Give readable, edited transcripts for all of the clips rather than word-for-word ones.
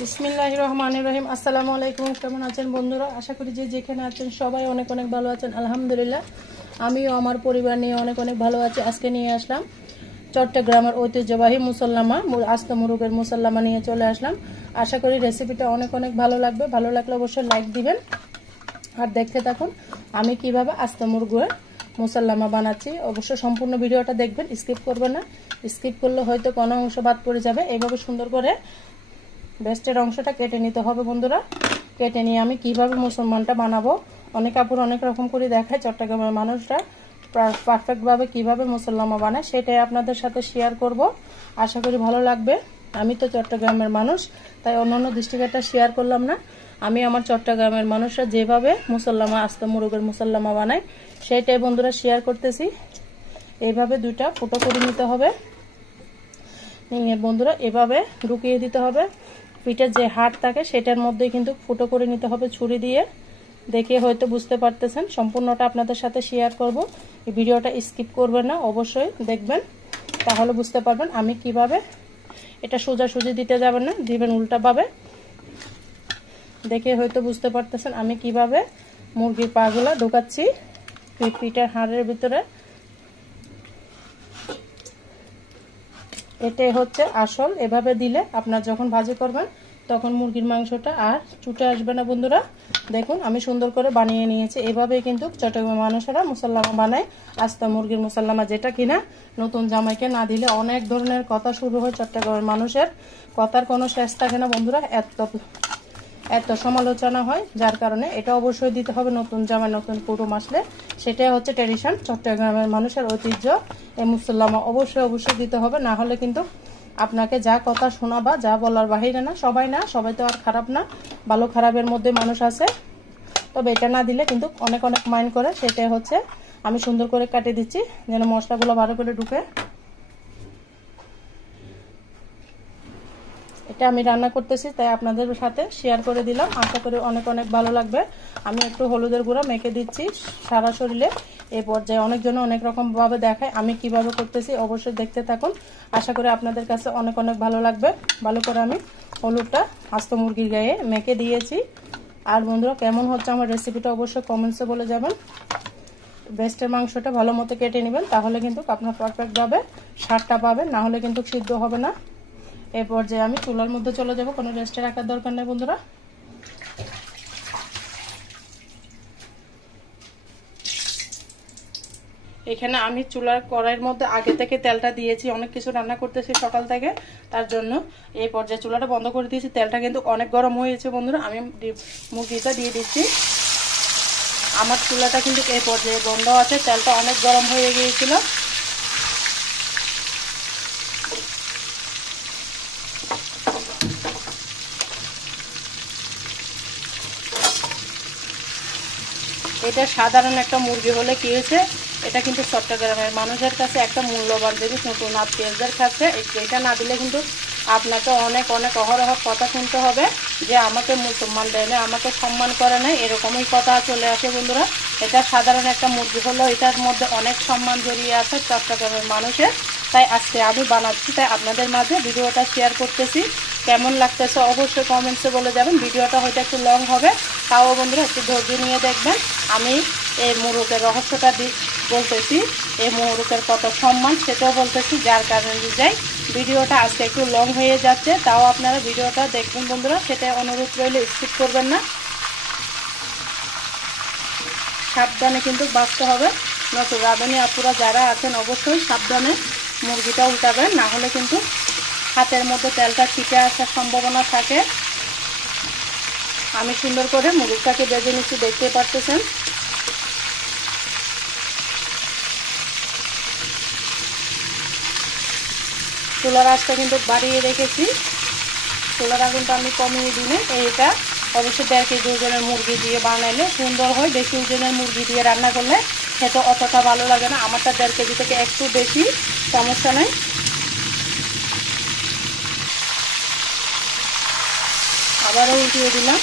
বিসমিল্লাহির রহমানির রহিম। আসসালামু আলাইকুম। কেমন আছেন বন্ধুরা? আশা করি যে যেখানে আছেন সবাই অনেক অনেক ভালো আছেন। আলহামদুলিল্লাহ আমিও আমার পরিবার নিয়ে অনেক অনেক ভালো আছি। আজকে নিয়ে আসলাম চট্টগ্রামের ঐতিহ্যবাহী মুসাল্লামা, আস্ত মুরগের মুসাল্লামা নিয়ে চলে আসলাম। আশা করি রেসিপিটা অনেক অনেক ভালো লাগবে। ভালো লাগলে অবশ্যই লাইক দিবেন আর দেখতে থাকুন আমি কিভাবে আস্ত মুরগের মুসাল্লামা বানাচ্ছি। অবশ্যই সম্পূর্ণ ভিডিওটা দেখবেন, স্কিপ করবেন না। স্কিপ করলে হয়তো কোনো অংশ বাদ পড়ে যাবে। এইভাবে সুন্দর করে বেস্টের অংশটা কেটে নিতে হবে বন্ধুরা। কেটে নিয়ে আমি কিভাবে মুসলমানটা বানাবো, অনেক কাপড় অনেক রকম করে দেখায়। চট্টগ্রামের মানুষরা পারফেক্টভাবে কিভাবে মুসল্লামা বানায় সেটাই আপনাদের সাথে শেয়ার করব। আশা করি ভালো লাগবে। আমি তো চট্টগ্রামের মানুষ, তাই অন্যান্য ডিস্ট্রিক্টটা শেয়ার করলাম না। আমি আমার চট্টগ্রামের মানুষরা যেভাবে মুসল্লামা, আস্ত মুরগের মুসল্লামা বানায় সেটাই বন্ধুরা শেয়ার করতেছি। এইভাবে দুইটা ফুটো করে নিতে হবে বন্ধুরা। এভাবে ঢুকিয়ে দিতে হবে। পিঠের যে হাড় থাকে সেটার মধ্যে কিন্তু ফুটো করে নিতে হবে ছুরি দিয়ে। দেখে হয়তো বুঝতে পারতেছেন, সম্পূর্ণটা আপনাদের সাথে শেয়ার করব। এই ভিডিওটা স্কিপ করবেন না, অবশ্যই দেখবেন, তাহলে বুঝতে পারবেন আমি কিভাবে। এটা সোজাসুজি দিতে যাবেন না, দিবেন উল্টাভাবে। দেখে হয়তো বুঝতে পারতেছেন আমি কিভাবে মুরগির পাগুলা ঢোকাচ্ছি পিঠের হাড়ের ভিতরে। এটাই হচ্ছে আসল। এভাবে দিলে আপনার যখন ভাজি করবেন তখন মুরগির মাংসটা আর চুটে আসবে না বন্ধুরা। দেখুন আমি সুন্দর করে বানিয়ে নিয়েছি। এভাবেই কিন্তু চট্টগ্রামের মানুষেরা মুসাল্লামা বানায়, আস্তা মুরগির মুসাল্লামা, যেটা কিনা নতুন জামাইকে না দিলে অনেক ধরনের কথা শুরু হয়। চট্টগ্রামের মানুষের কথার কোনো শেষ থাকে না বন্ধুরা, এত সমালোচনা হয়। যার কারণে এটা অবশ্যই দিতে হবে নতুন জামাই, নতুন কুটুম আসলে। সেটাই হচ্ছে ট্র্যাডিশন, চট্টগ্রামের মানুষের ঐতিহ্য। এই মুসল্লামা অবশ্যই দিতে হবে, না হলে কিন্তু আপনাকে যা কথা শোনাবা, যা বলার বাহিরে না। সবাই তো আর খারাপ না, ভালো খারাপের মধ্যে মানুষ আছে। তবে এটা না দিলে কিন্তু অনেক অনেক মাইন্ড করে। সেটাই হচ্ছে আমি সুন্দর করে কাটে দিচ্ছি যেন মশলাগুলো ভালো করে ঢুকে। এটা আমি রান্না করতেছি তাই আপনাদের সাথে শেয়ার করে দিলাম। আশা করি অনেক অনেক ভালো লাগবে। আমি একটু হলুদের গুঁড়া মেখে দিচ্ছি সারা শরীরে। এই পর্যায়ে অনেকজন অনেক রকম ভাবে দেখায়, আমি কিভাবে করতেছি অবশ্যই দেখতে থাকুন। আশা করি আপনাদের কাছে অনেক অনেক ভালো লাগবে। ভালো করে আমি হলুদটা আস্ত মুরগির গায়ে মেখে দিয়েছি। আর বন্ধুরা কেমন হচ্ছে আমার রেসিপিটা অবশ্যই কমেন্টসে বলে যাবেন। বেস্টের মাংসটা ভালো মতো কেটে নেবেন, তাহলে কিন্তু আপনার পারফেক্টভাবে স্বাদটা পাবেন, না হলে কিন্তু সিদ্ধ হবে না। এরপর যে আমি চুলার মধ্যে চলে যাব, কোনো রেস্টে রাখার দরকার নেই বন্ধুরা। এখানে আমি চুলার কড়াইয়ের মধ্যে আগে থেকে তেলটা দিয়েছি, অনেক কিছু রান্না করতেছি সকাল থেকে, তার জন্য এই পর্যায়ে চুলাটা বন্ধ করে দিয়েছি। তেলটা কিন্তু অনেক গরম হয়েছে বন্ধুরা। আমি মুরগিটা দিয়ে দিচ্ছি। আমার চুলাটা কিন্তু এই পর্যায়ে বন্ধ আছে, তেলটা অনেক গরম হয়ে গিয়েছিল। এটা সাধারণ একটা মুরগি হলে কি হয়েছে, এটা কিন্তু চট্টগ্রামের মানুষের কাছে একটা মূল্যবান জিনিস, নতুন আত্মীয়দের কাছে। এটা না দিলে কিন্তু আপনাকে অনেক অনেক অহরহ কথা শুনতে হবে যে আমাকে মুসলমান দেয় না, আমাকে সম্মান করে না, এরকমই কথা চলে আসে বন্ধুরা। এটা সাধারণ একটা মুরগি হলেও এটার মধ্যে অনেক সম্মান জড়িয়ে আছে চট্টগ্রামের মানুষের। তাই আজকে আমি বানাচ্ছি, তাই আপনাদের মাঝে ভিডিওটা শেয়ার করতেছি। কেমন লাগতেছে অবশ্যই কমেন্টসে বলে যাবেন। ভিডিওটা হয়তো একটু লং হবে, তাও বন্ধুরা একটু ধৈর্য নিয়ে দেখবেন। আমি এই মুরগের রহস্যটা বলতেছি, এই মুরগের কত সম্মান সেটাও বলতেছি। যার কারণে যাই ভিডিওটা আজকে একটু লং হয়ে যাচ্ছে, তাও আপনারা ভিডিওটা দেখবেন বন্ধুরা, সেটা অনুরোধ রইলে স্কিপ করবেন না। সাবধানে কিন্তু বাঁচতে হবে। নতুন রাঁধুনি আপুরা যারা আছেন অবশ্যই সাবধানে মুরগিটা উল্টাবেন, না হলে কিন্তু হাতের মধ্যে তেলটা ছিটে আসার সম্ভাবনা থাকে। আমি সুন্দর করে মুরগিটাকে ভেজে নিচ্ছি, দেখতে পারতেছেন। চুলার আঁচটা কিন্তু বাড়িয়ে রেখেছি, চুলার আগুনটা আমি কমিয়ে দিলে। এইটা অবশ্যই 1.5 কেজি ওজনের মুরগি দিয়ে বানাইলে সুন্দর হয়। বেশি ওজনের মুরগি দিয়ে রান্না করলে খেতে অতটা ভালো লাগে না। আমারটা 1.5 কেজি থেকে একটু বেশি, সমস্যা নেই। আবারও উল্টিয়ে দিলাম।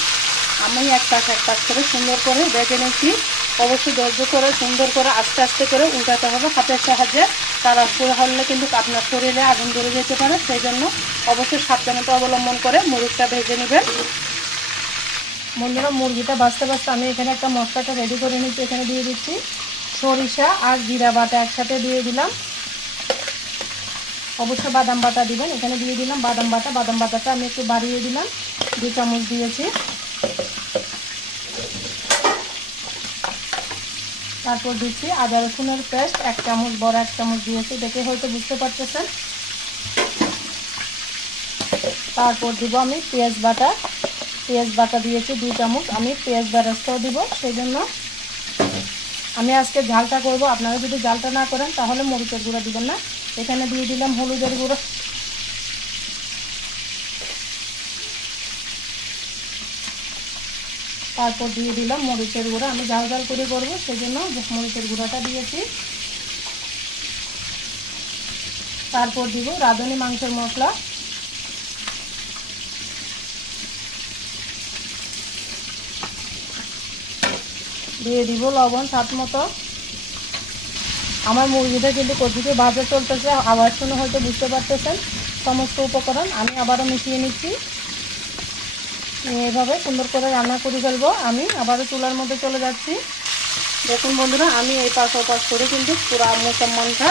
আমি এক পাশ করে সুন্দর করে ভেজে নিচ্ছি। অবশ্যই ধৈর্য করে সুন্দর করে আস্তে আস্তে করে উল্টাতে হবে হাতের সাহায্যে, তাড়াহুড়ো হলে কিন্তু আপনার শরীরে আগুন ধরে যেতে পারে, সেই জন্য অবশ্যই সাবধানতা অবলম্বন করে মুরগিটা ভেজে নেবেন। বন্ধুরা, মুরগিটা ভাজতে ভাজতে আমি এখানে একটা মশলাটা রেডি করে নিচ্ছি। এখানে দিয়ে দিচ্ছি সরিষা আর জিরা বাটা একসাথে দিয়ে দিলাম। অবশ্যই বাদাম বাটা দিবেন। এখানে দিয়ে দিলাম বাদাম বাটা। বাদাম বাটাটা আমি একটু বাড়িয়ে দিলাম, 2 চামচ দিয়েছি। তারপর দিচ্ছি আদা রসুনের পেস্ট 1 চামচ, বড় 1 চামচ দিয়েছি, দেখে হয়তো বুঝতে পারতেছেন। তারপর দিব আমি পেঁয়াজ বাটা। পেঁয়াজ বাটা দিয়েছি 2 চামচ। আমি পেঁয়াজ বেরেস্তাও দিব, সেই জন্য আমি আজকে ঝালটা করব। আপনারা যদি ঝালটা না করেন তাহলে মরিচের গুঁড়া দিবেন না। এখানে দিয়ে দিলাম হলুদের গুঁড়ো, তারপর দিয়ে দিলাম মরিচের গুঁড়া। আমি ঝাল ঝাল করে করবো, সেই জন্য মরিচের গুঁড়াটা দিয়েছি। তারপর দিব রাঁধুনি মাংসের মশলা, দিয়ে দিব লবণ স্বাদ মতো। আমার মুরগিটা কিন্তু কতদিকে ভাজা চলতেছে, আওয়াজ শুনে হয়তো বুঝতে পারতেছেন। সমস্ত উপকরণ আমি আবারও মিশিয়ে নিচ্ছি। এভাবে সুন্দর করে রান্না করে ফেলবো। আমি আবারও চুলার মধ্যে চলে যাচ্ছি। দেখুন বন্ধুরা, আমি এই পাশ ওপাশ করে কিন্তু পুরো মুসলমানটা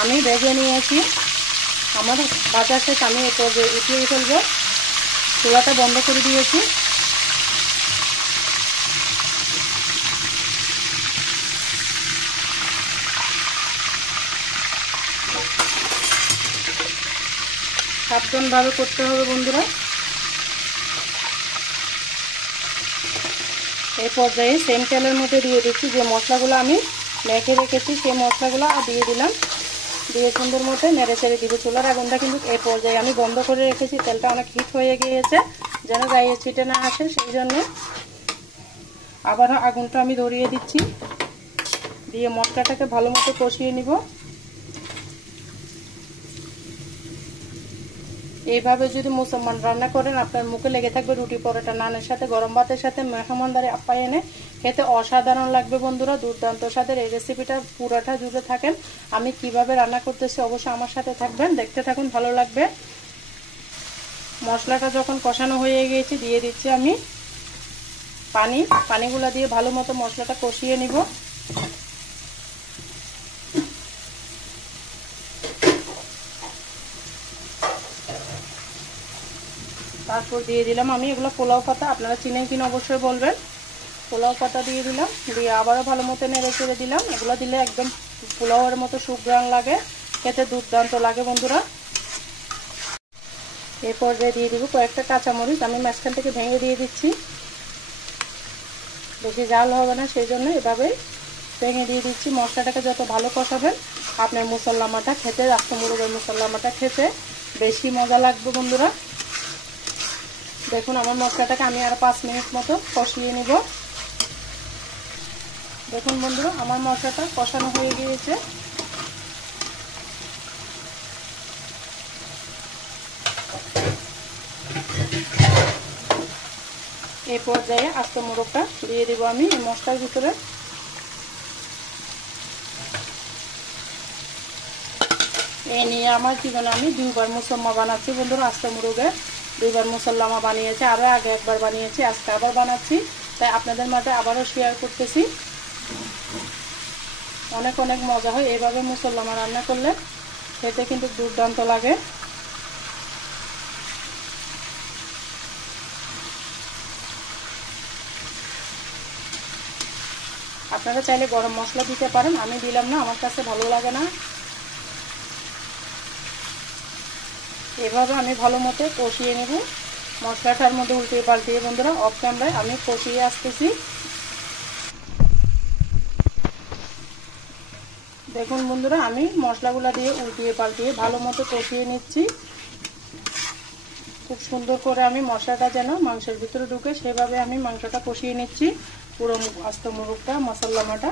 আমি ভেজে নিয়েছি। আমার ভাজা শেষ, আমি এই পর্যায়ে উঠিয়ে ফেলবো। চুলাটা বন্ধ করে দিয়েছি। সাবধানভাবে করতে হবে বন্ধুরা। এই পর্যায়ে সেম তেলের মধ্যে দিয়ে দিচ্ছি যে মশলাগুলো আমি মেখে রেখেছি, সেই মশলাগুলো দিয়ে দিলাম। দিয়ে সুন্দর মতো নেড়ে চেড়ে দিব। চুলার আগুনটা কিন্তু এই পর্যায়ে আমি বন্ধ করে রেখেছি। তেলটা অনেক হিট হয়ে গিয়েছে, যেন গায়ে ছিটে না আসে, সেই জন্য আবারও আগুনটা আমি ধরিয়ে দিচ্ছি। দিয়ে মশলাটাকে ভালো মতো কষিয়ে নিব। এইভাবে যদি মুসলমান রান্না করেন, আপনার মুখে লেগে থাকবে রুটি, পরোটা, নানের সাথে, গরম ভাতের সাথে, মেহমানদারি আপ্যায়নে খেতে অসাধারণ লাগবে বন্ধুরা। দুর্দান্ত স্বাদের এই রেসিপিটা পুরোটা জুড়ে থাকেন। আমি কিভাবে রান্না করতেছি অবশ্যই আমার সাথে থাকবেন, দেখতে থাকুন, ভালো লাগবে। মশলাটা যখন কষানো হয়ে গিয়েছে, দিয়ে দিচ্ছি আমি পানিগুলো দিয়ে ভালো মতো মশলাটা কষিয়ে নিব। তারপর দিয়ে দিলাম আমি এগুলো পোলাও পাতা, আপনারা চিনেন কিনা অবশ্যই বলবেন। পোলাও পাতা দিয়ে দিলাম, দিয়ে আবারও ভালো মতো নেড়ে চেড়ে দিলাম। এগুলো দিলে একদম পোলাওয়ের মতো সুঘ্রাণ লাগে, খেতে দুর্দান্ত লাগে বন্ধুরা। এই পর্যায়ে দিয়ে দিব কয়েকটা কাঁচামরিচ, আমি মাঝখান থেকে ভেঙে দিয়ে দিচ্ছি। বেশি ঝাল হবে না, সেই জন্য এভাবেই ভেঙে দিয়ে দিচ্ছি। মশলাটাকে যত ভালো কষাবেন, আপনার মুসল্লামাটা খেতে, আস্ত মুরগের মুসল্লামাটা খেতে বেশি মজা লাগবে বন্ধুরা। দেখুন আমার মশলাটাকে আমি আরো 5 মিনিট মতো কষিয়ে নিব। দেখুন বন্ধুরা, আমার মশলাটা কষানো হয়ে গিয়েছে। এই পর্যায়ে আস্ত মোরগটা দিয়ে দিব আমি এই মশলার ভিতরে। এই নিয়ে আমার জীবনে আমি 2বার মুসল্লা বানাচ্ছি বন্ধুরা। আস্ত মুরগের 2বার মুসল্লামা বানিয়েছি, আরও আগে একবার বানিয়েছি, আজকে আবার বানাচ্ছি, তাই আপনাদের মাঝে আবারও শেয়ার করতেছি। অনেক অনেক মজা হয় এইভাবে মুসল্লামা রান্না করলে, খেতে কিন্তু দুর্দান্ত লাগে। আপনারা চাইলে গরম মশলা দিতে পারেন, আমি দিলাম না, আমার কাছে ভালো লাগে না। এভাবে আমি ভালো মতো কষিয়ে নেব মশলাটার মধ্যে, উল্টিয়ে পাল্টিয়ে বন্ধুরা। অফ ক্যামেরায় আমি কষিয়ে আসতেছি। দেখুন বন্ধুরা, আমি মশলাগুলো দিয়ে উল্টিয়ে পাল্টিয়ে ভালো মতো কষিয়ে নিচ্ছি। খুব সুন্দর করে আমি মশলাটা যেন মাংসের ভিতরে ঢুকে সেভাবে আমি মাংসটা কষিয়ে নিচ্ছি। পুরো আস্ত মুরগটা মশলামাটা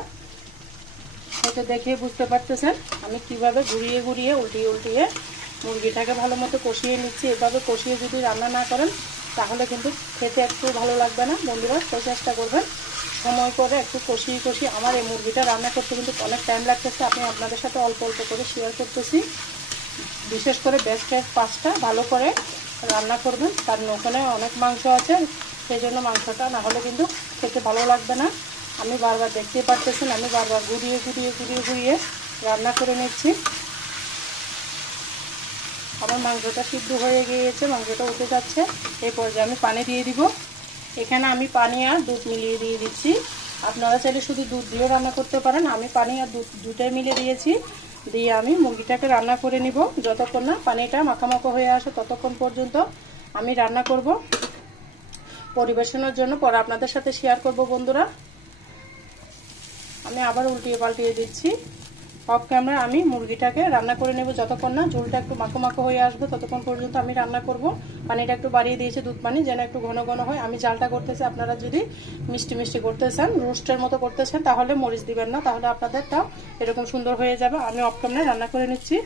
হয়তো দেখে বুঝতে পারতেছেন আমি কিভাবে ঘুরিয়ে ঘুরিয়ে উল্টিয়ে উল্টিয়ে মুরগিটাকে ভালো মতো কষিয়ে নিচ্ছি। এভাবে কষিয়ে যদি রান্না না করেন তাহলে কিন্তু খেতে একটু ভালো লাগবে না বন্ধুরা। তো চেষ্টা করবেন সময় করে একটু কষিয়ে কষিয়ে আমার এই মুরগিটা রান্না করতে কিন্তু অনেক টাইম লাগতেছে। আমি আপনাদের সাথে অল্প অল্প করে শেয়ার করতেছি। বিশেষ করে বেস্ট 5টা ভালো করে রান্না করবেন, কারণ ওখানে অনেক মাংস আছে, সেই জন্য মাংসটা না হলে কিন্তু খেতে ভালো লাগবে না। আমি বারবার দেখতেই পারতেছেন, আমি বারবার ঘুরিয়ে ঘুরিয়ে ঘুরিয়ে ঘুরিয়ে রান্না করে নিচ্ছি। আমার মাংসটা সিদ্ধ হয়ে গিয়েছে, মাংসটা উঠে যাচ্ছে। এই পর্যায়ে আমি পানি দিয়ে দিব। এখানে আমি পানি আর দুধ মিলিয়ে দিয়ে দিচ্ছি। আপনারা চাইলে শুধু দুধ দিয়ে রান্না করতে পারেন। আমি পানি আর দুধ দুটোই মিলিয়ে দিয়েছি। দিয়ে আমি মুরগিটাকে রান্না করে নিব। যতক্ষণ না পানিটা মাখামাখা হয়ে আসে ততক্ষণ পর্যন্ত আমি রান্না করব। পরিবেশনের জন্য পরে আপনাদের সাথে শেয়ার করব বন্ধুরা। আমি আবার উল্টিয়ে পাল্টিয়ে দিচ্ছি। অফ ক্যামেরা আমি মুরগিটাকে রান্না করে নেব। যতক্ষণ না ঝোলটা একটু মাখো মাখো হয়ে আসবে ততক্ষণ পর্যন্ত আমি রান্না করব। পানিটা একটু বাড়িয়ে দিয়েছি, দুধ পানি, যেন একটু ঘন ঘন হয়। আমি জালটা করতেছি, আপনারা যদি মিষ্টি মিষ্টি করতে চান, রোস্টের মতো করতে চান, তাহলে মরিচ দিবেন না, তাহলে আপনাদেরটা এরকম সুন্দর হয়ে যাবে। আমি অফ ক্যামেরায় রান্না করে নিচ্ছি।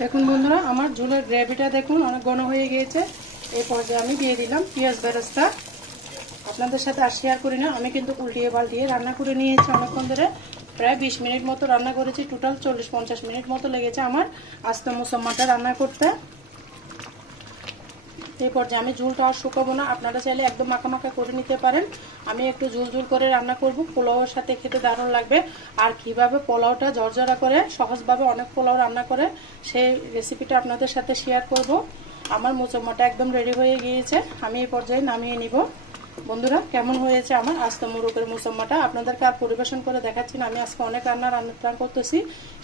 দেখুন বন্ধুরা, আমার ঝোলের গ্রেভিটা দেখুন অনেক ঘন হয়ে গিয়েছে। এই পর্যায়ে আমি দিয়ে দিলাম পেঁয়াজ বেরেস্তা। আপনাদের সাথে আর শেয়ার করি না, আমি কিন্তু উল্টিয়ে পাল্টিয়ে রান্না করে নিয়েছি অনেকক্ষণ ধরে। প্রায় 20 মিনিট মতো রান্না করেছি। টোটাল 40-50 মিনিট মতো লেগেছে আমার আস্ত মুসম্মাটা রান্না করতে। এই পর্যায়ে আমি ঝোলটা আর শুকাবো না, আপনারা চাইলে একদম মাখা মাখা করে নিতে পারেন। আমি একটু ঝোল ঝোল করে রান্না করব। পোলাওয়ের সাথে খেতে দারুণ লাগবে। আর কিভাবে পোলাওটা ঝরঝরা করে সহজভাবে অনেক পোলাও রান্না করে সেই রেসিপিটা আপনাদের সাথে শেয়ার করব। আমার মুসম্মাটা একদম রেডি হয়ে গিয়েছে, আমি এই পর্যায়ে নামিয়ে নিব। বন্ধুরা, কেমন হয়েছে আমার আস্ত মোরগের মুসম্মাটা আপনাদেরকে আর পরিবেশন করে দেখাচ্ছি না। আমি আজকে অনেক রান্না করতেছি,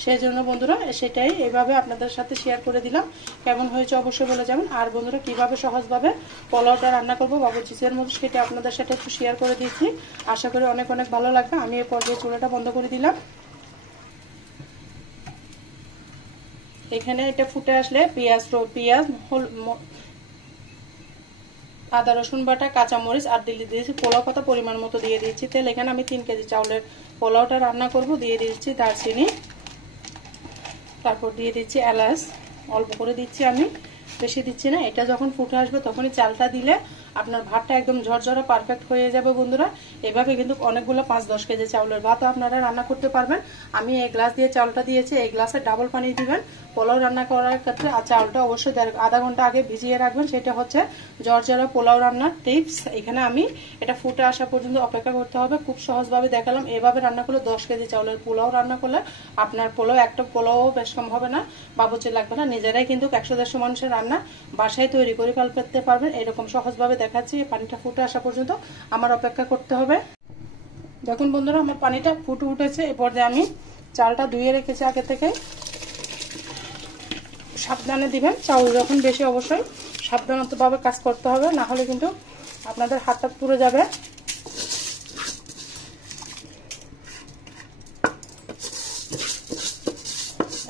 সেই জন্য বন্ধুরা সেটাই এইভাবে আপনাদের সাথে শেয়ার করে দিলাম। কেমন হয়েছে অবশ্যই বলে যাবেন। আর বন্ধুরা, কিভাবে সহজভাবে পোলাওটা রান্না করবো বাবুর্চির মধ্যে, সেটা আপনাদের সাথে একটু শেয়ার করে দিয়েছি। আশা করি অনেক অনেক ভালো লাগবে। আমি এই পর্যায়ে চুলাটা বন্ধ করে দিলাম। এখানে এটা ফুটে আসলে পেঁয়াজ, আদা রসুন বাটা, কাঁচামরিচ আর দিয়েছি পোলাও পাতা পরিমাণ মতো দিয়ে দিয়েছি তেল। এখানে আমি 3 কেজি চাউলের পোলাওটা রান্না করব। দিয়ে দিচ্ছি দারচিনি, তারপর দিয়ে দিচ্ছি এলাচ, অল্প করে দিচ্ছি, আমি বেশি দিচ্ছি না। এটা যখন ফুটে আসবে তখনই চালটা দিলে আপনার ভাতটা একদম ঝরঝরা পারফেক্ট হয়ে যাবে বন্ধুরা। এভাবে কিন্তু অনেকগুলো 5-10 কেজি চাউলের ভাতও আপনারা রান্না করতে পারবেন। আমি এই গ্লাস দিয়ে চালটা দিয়েছি, এই গ্লাসে ডাবল পানি দিবেন। পোলাও রান্না করার ক্ষেত্রে আর চালটা অবশ্যই আধা ঘন্টা আগে ভিজিয়ে রাখবেন। সেটা হচ্ছে ঝরঝরা পোলাও রান্নার টিপস। এখানে আমি এটা ফুটে আসা পর্যন্ত অপেক্ষা করতে হবে। খুব সহজভাবে দেখালাম। এভাবে রান্না করলে 10 কেজি চাউলের পোলাও রান্না করলে আপনার পোলাও একটা পোলাও বেশ কম হবে না, বাবুর্চি লাগবে না। নিজেরাই কিন্তু 100-150 মানুষের রান্না বাসায় তৈরি করে ফেলতে পারবেন। এরকম সহজভাবে দেখাচ্ছি। পানিটা ফুটে আসা পর্যন্ত আমার অপেক্ষা করতে হবে। দেখুন বন্ধুরা, আমার পানিটা ফুটে উঠেছে। এ পর্যায়ে আমি চালটা ধুয়ে রেখেছি আগে থেকে। সাবধানে দিবেন, চাউল যখন বেশি অবশ্যই সাবধানতাভাবে কাজ করতে হবে, না হলে কিন্তু আপনাদের হাতটা পুড়ে যাবে।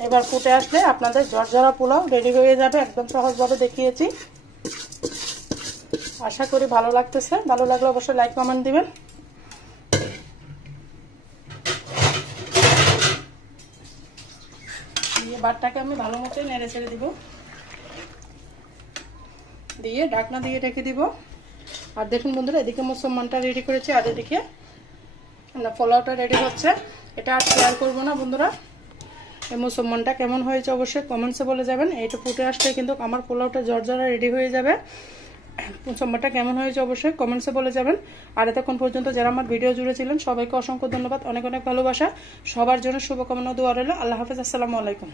এবার ফুটে আসলে আপনাদের ঝরঝরা পোলাও রেডি হয়ে যাবে। একদম সহজভাবে দেখিয়েছি। আশা করি ভালো লাগতেছে। ভালো লাগলে অবশ্যই লাইক কমেন্ট দিবেন। ভাতটাকে আমি ভালো মতো নেড়ে ছেড়ে দিব, দিয়ে ঢাকনা দিয়ে রেখে দিব। আর দেখুন বন্ধুরা, এদিকে মুসম্মানটা রেডি করেছি আর এদিকে পোলাওটা রেডি হচ্ছে। এটা আর শেয়ার করবো না বন্ধুরা। এই মুসম্মানটা কেমন হয়েছে অবশ্যই কমেন্টসে বলে যাবেন। এইটা ফুটে আসলে কিন্তু আমার পোলাওটা ঝরঝরা রেডি হয়ে যাবে। মুসম্মাটা কেমন হয়েছে অবশ্যই কমেন্টসে বলে যাবেন। আর এতক্ষণ পর্যন্ত যারা আমার ভিডিও জুড়ে ছিলেন সবাইকে অসংখ্য ধন্যবাদ, অনেক অনেক ভালোবাসা। সবার জন্য শুভকামনা, দোয়া রইল। আল্লাহ হাফেজ, আসসালামু আলাইকুম।